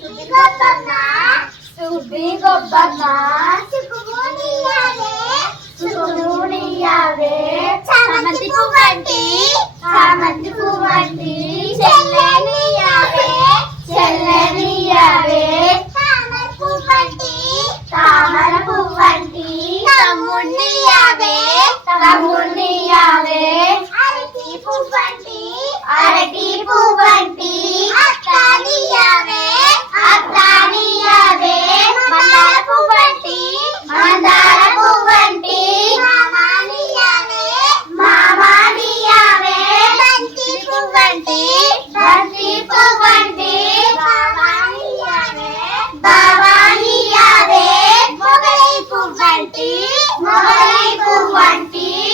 సుడి గొబ్బమ్మ సుడి గొబ్బమ్మ సుకుమునియావే సుకుమునియావే చామంతి పువ్వంటి చామంతి పువ్వంటి చెల్లెనియావే చెల్లెనియావే తామర పువ్వంటి తామర పువ్వంటి తమ్మునియావే ให้พวกวันปี